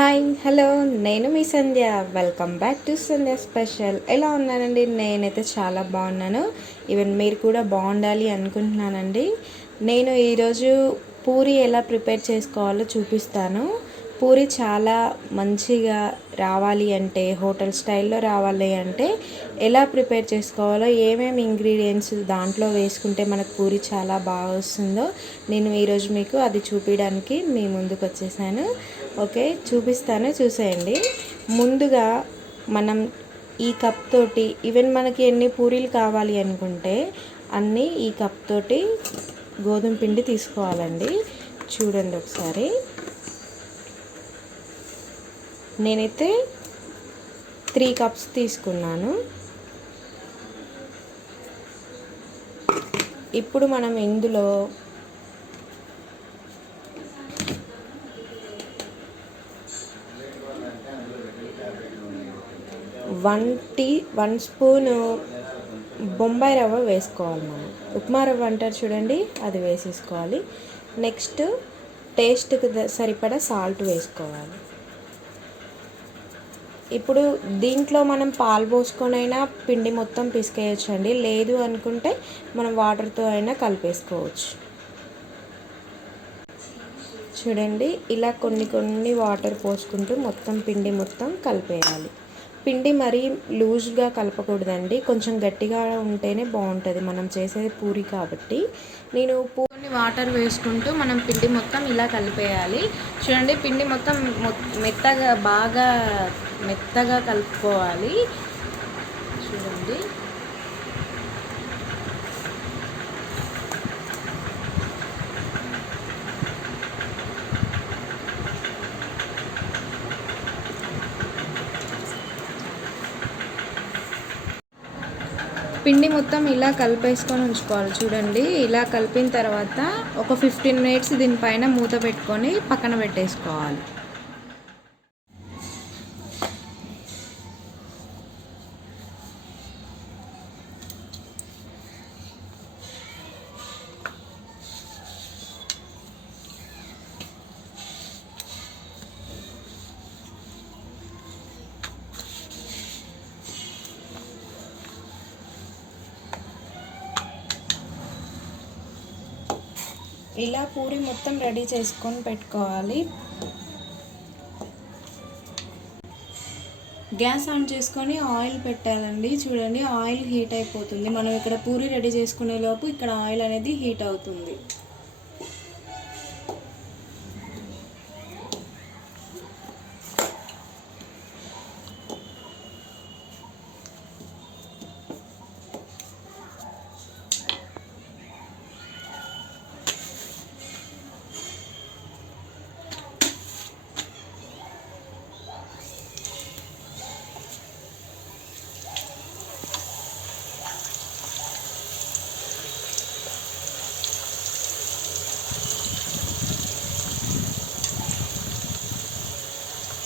Hi hello నేను మీ Sandhya. Welcome back to Sandhya special. ఎలా ఉన్నానండి? నేనైతే చాలా బాగున్నాను. ఈవెన్ మీరు కూడా బాగుండాలి అనుకుంటున్నానండి. నేను ఈరోజు పూరి ఎలా ప్రిపేర్ చేసుకోవాలో చూపిస్తాను. పూరి చాలా మంచిగా రావాలి అంటే, హోటల్ స్టైల్లో రావాలి అంటే ఎలా ప్రిపేర్ చేసుకోవాలో, ఏమేమి ఇంగ్రీడియంట్స్ దాంట్లో వేసుకుంటే మనకు పూరి చాలా బాగా వస్తుందో నేను ఈరోజు మీకు అది చూపించడానికి మీ ముందుకు వచ్చేసాను. ఓకే, చూపిస్తాను, చూసేయండి. ముందుగా మనం ఈ కప్ తోటి, ఈవెన్ మనకి ఎన్ని పూరీలు కావాలి అనుకుంటే అన్నీ ఈ కప్ తోటి గోధుమ పిండి తీసుకోవాలండి. చూడండి ఒకసారి. నేనైతే 3 కప్స్ తీసుకున్నాను. ఇప్పుడు మనం ఇందులో వన్ స్పూను బొంబాయి రవ్వ వేసుకోవాలి. మనం ఉప్మా రవ్వ అంటారు చూడండి, అది వేసేసుకోవాలి. నెక్స్ట్ టేస్ట్కి సరిపడా సాల్ట్ వేసుకోవాలి. ఇప్పుడు దీంట్లో మనం పాలు పోసుకొనైనా పిండి మొత్తం పిసికేయచ్చండి, లేదు అనుకుంటే మనం వాటర్తో అయినా కలిపేసుకోవచ్చు. చూడండి, ఇలా కొన్ని వాటర్ పోసుకుంటూ మొత్తం పిండి మొత్తం కలిపేయాలి. పిండి మరీ లూజ్గా కలపకూడదండి, కొంచెం గట్టిగా ఉంటేనే బాగుంటుంది. మనం చేసేది పూరి కాబట్టి నేను పూరిని వాటర్ వేసుకుంటూ మనం పిండి మొత్తం ఇలా కలిపేయాలి. చూడండి, పిండి మొత్తం బాగా మెత్తగా కలుపుకోవాలి. చూడండి, పిండి మొత్తం ఇలా కలిపేసుకొని ఉంచుకోవాలి. చూడండి, ఇలా కలిపిన తర్వాత ఒక 15 మినిట్స్ దీనిపైన మూత పెట్టుకొని పక్కన పెట్టేసుకోవాలి. ఇలా పూరి మొత్తం రెడీ చేసుకొని పెట్టుకోవాలి. గ్యాస్ ఆన్ చేసుకొని ఆయిల్ పెట్టాలండి. చూడండి, ఆయిల్ హీట్ అయిపోతుంది. మనం ఇక్కడ పూరి రెడీ చేసుకునే లోపు ఇక్కడ ఆయిల్ అనేది హీట్ అవుతుంది.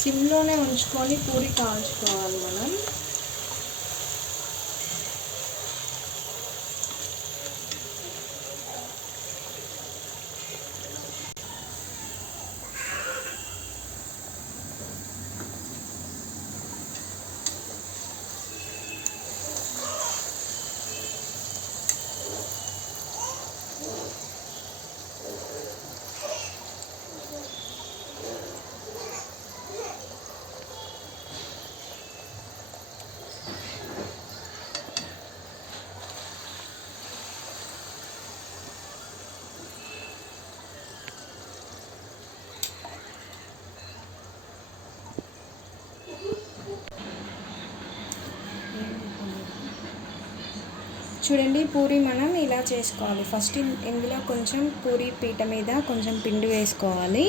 సిమ్లోనే ఉంచుకొని పూరి కాల్చుకోవాలి మనం. చూడండి, పూరి మనం ఇలా చేసుకోవాలి. ఫస్ట్ ఇందులో కొంచెం పూరి పీట మీద కొంచెం పిండి వేసుకోవాలి.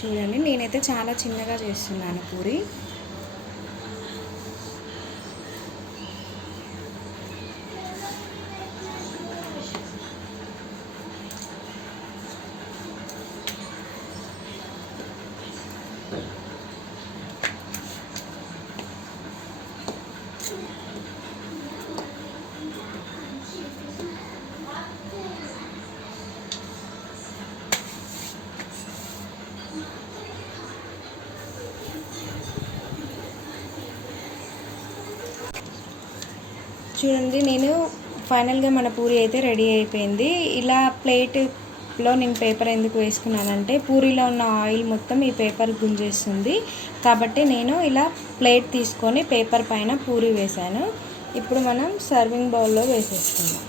చూడండి, నేనైతే చాలా చిన్నగా చేస్తున్నాను పూరి. చూడండి, నేను ఫైనల్గా మన పూరి అయితే రెడీ అయిపోయింది. ఇలా ప్లేట్లో నేను పేపర్ ఎందుకు వేసుకున్నానంటే పూరిలో ఉన్న ఆయిల్ మొత్తం ఈ పేపర్ గుంజేస్తుంది కాబట్టి నేను ఇలా ప్లేట్ తీసుకొని పేపర్ పైన పూరి వేసాను. ఇప్పుడు మనం సర్వింగ్ బౌల్లో వేసేసుకుందాం.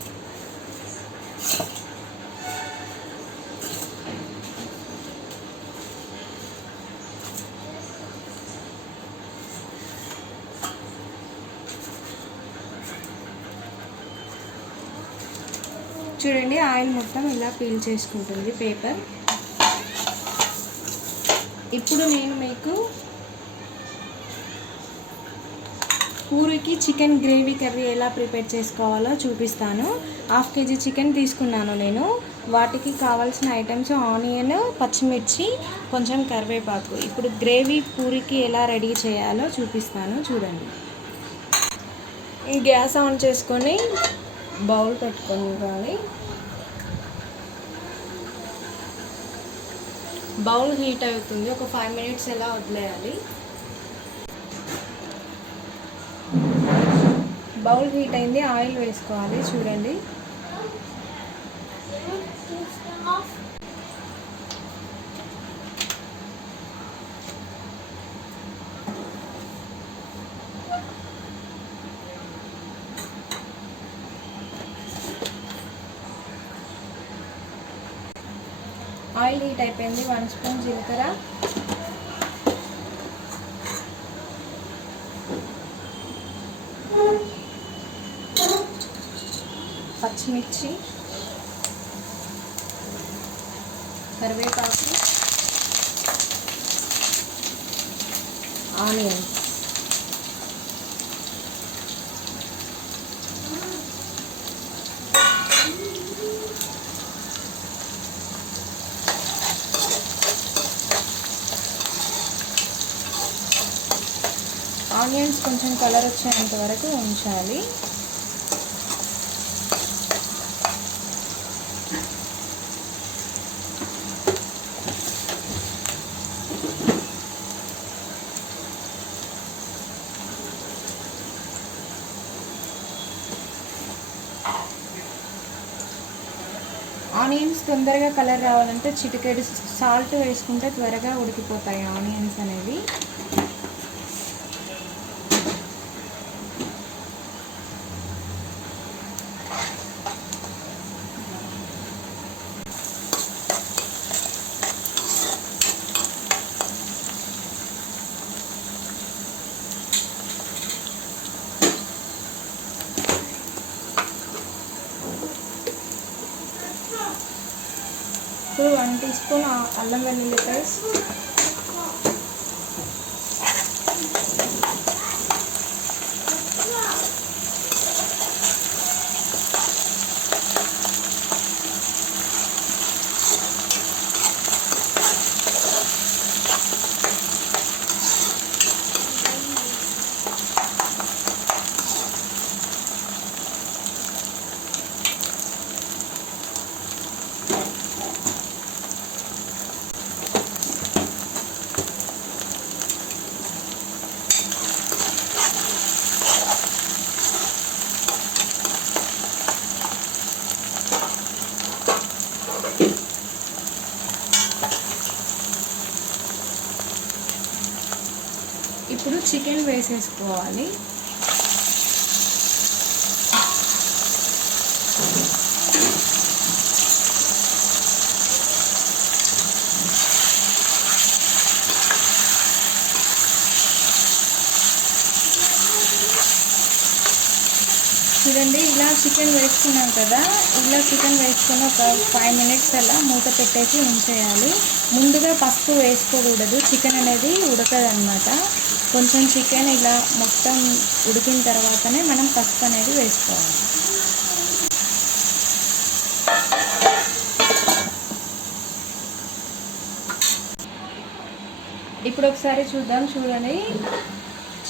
చూడండి, ఆయిల్ మొత్తం ఇలా పీల్ చేసుకుంటుంది పేపర్. ఇప్పుడు నేను మీకు పూరికి చికెన్ గ్రేవీ కర్రీ ఎలా ప్రిపేర్ చేసుకోవాలో చూపిస్తాను. 1/2 kg చికెన్ తీసుకున్నాను నేను. వాటికి కావాల్సిన ఐటమ్స్ ఆనియన్, పచ్చిమిర్చి, కొంచెం కరివేపాకు. ఇప్పుడు గ్రేవీ పూరికి ఎలా రెడీ చేయాలో చూపిస్తాను, చూడండి. ఈ గ్యాస్ ఆన్ చేసుకొని బౌల్ పెట్టుకోవాలి. బౌల్ హీట్ అవుతుంది, ఒక 5 minutes ఎలా వదిలేయాలి. బౌల్ హీట్ అయింది, ఆయిల్ వేసుకోవాలి. చూడండి, ఆయిల్ హీట్ అయిపోయింది. 1 స్పూన్ జీలకర్ర, పచ్చిమిర్చి, కరివేపాకు, ఆనియన్. ఆనియన్స్ కొంచెం కలర్ వచ్చేంత వరకు ఉంచాలి. ఆనియన్స్ తొందరగా కలర్ రావాలంటే చిటికెడు సాల్ట్ వేసుకుంటే త్వరగా ఉడికిపోతాయి ఆనియన్స్ అనేవి. ఇప్పుడు 1 teaspoon అల్లం వెల్లుల్లి పేస్ట్, ఇప్పుడు చికెన్ వేసేసుకోవాలి. చూడండి, ఇలా చికెన్ వేసుకున్నాం కదా, ఇలా చికెన్ వేసుకొని ఒక 5 minutes అలా మూత పెట్టేసి ఉంచేయాలి. ముందుగా పసుపు వేసుకోకూడదు, చికెన్ అనేది ఉడకదన్నమాట. కొంచెం చికెన్ ఇలా మొత్తం ఉడికిన తర్వాతనే మనం పసుపు అనేది వేసుకోవాలి. ఇప్పుడు ఒకసారి చూద్దాం. చూడండి,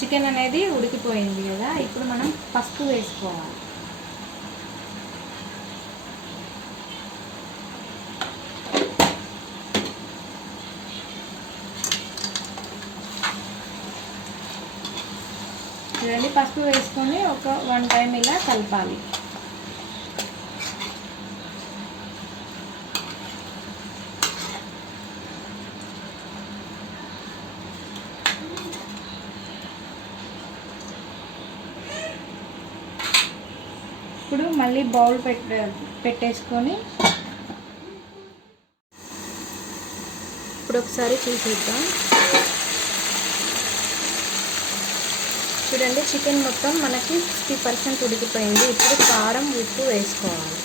చికెన్ అనేది ఉడికిపోయింది కదా. ఇప్పుడు మనం పసుపు వేసుకోవాలి. చూడండి, పసుపు వేసుకొని ఒక 1 టైం ఇలా కలపాలి. ఇప్పుడు మళ్ళీ బౌల్ పెట్టేసుకొని ఇప్పుడు ఒకసారి చూసేద్దాం. చూడండి, చికెన్ మొత్తం మనకి 60% ఉడికిపోయింది. ఇప్పుడు కారం, ఉప్పు వేసుకోవాలి.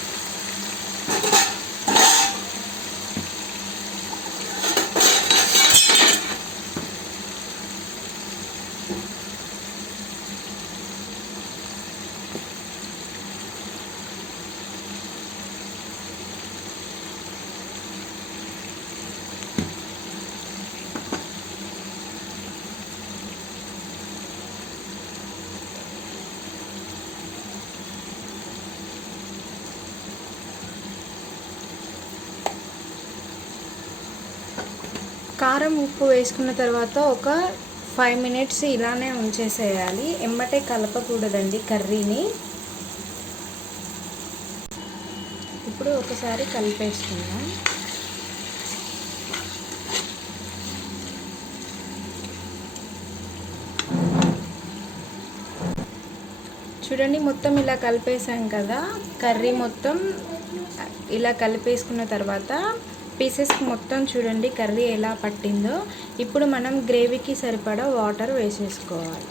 కారం, ఉప్పు వేసుకున్న తర్వాత ఒక 5 మినిట్స్ ఇలానే ఉంచేసేయాలి. ఎమ్మటే కలపకూడదండి కర్రీని. ఇప్పుడు ఒకసారి కలిపేసుకుందాం. చూడండి, మొత్తం ఇలా కలిపేసాం కదా. కర్రీ మొత్తం ఇలా కలిపేసుకున్న తర్వాత పీసెస్ మొత్తం చూడండి కర్రీ ఎలా పట్టిందో. ఇప్పుడు మనం గ్రేవీకి సరిపడా వాటర్ వేసేసుకోవాలి.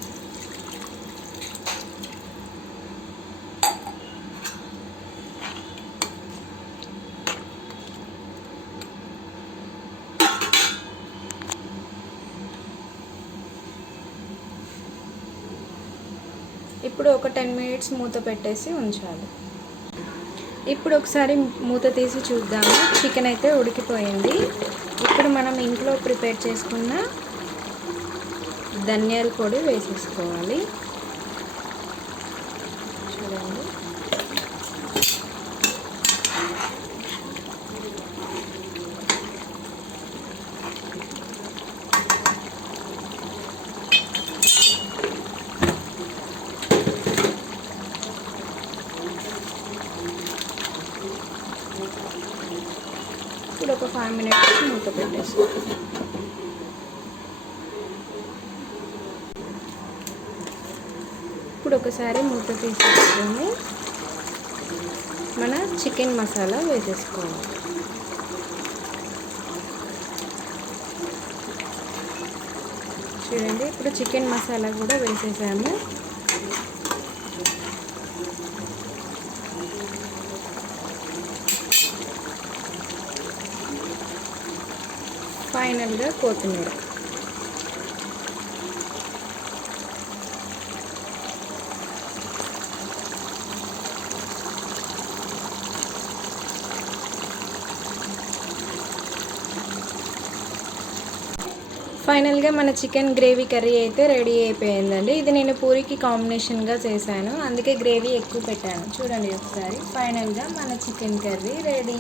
ఇప్పుడు ఒక 10 మినిట్స్ మూత పెట్టేసి ఉంచాలి. ఇప్పుడు ఒకసారి మూత తీసి చూద్దాము. చికెన్ అయితే ఉడికిపోయింది. ఇప్పుడు మనం ఇంట్లో ప్రిపేర్ చేసుకున్న ధనియాల పొడి వేసేసుకోవాలి. చూడండి, ఇప్పుడు ఒక 5 మినిట్స్ మూత పెట్టేసుకోవాలి. ఇప్పుడు ఒకసారి మూత తీసేసుకొని మన చికెన్ మసాలా వేసేసుకోవాలి. చూడండి, ఇప్పుడు చికెన్ మసాలా కూడా వేసేసాము. ఫైనల్గా కొత్తిమీర. ఫైనల్గా మన చికెన్ గ్రేవీ కర్రీ అయితే రెడీ అయిపోయిందండి. ఇది నేను పూరికి కాంబినేషన్గా చేశాను, అందుకే గ్రేవీ ఎక్కువ పెట్టాను. చూడండి ఒకసారి, ఫైనల్గా మన chicken curry ready.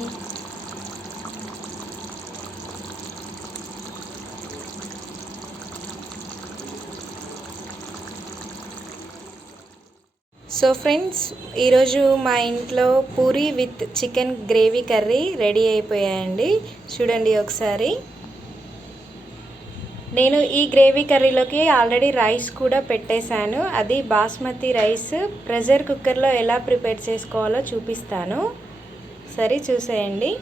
So friends, ఈరోజు మా ఇంట్లో puri with chicken gravy curry ready అయిపోయాయండి. చూడండి ఒకసారి. నేను ఈ గ్రేవీ కర్రీలోకి ఆల్రెడీ రైస్ కూడా పెట్టేశాను. అది బాస్మతి రైస్. ప్రెషర్ కుక్కర్లో ఎలా ప్రిపేర్ చేసుకోవాలో చూపిస్తాను. సరే చూసేయండి.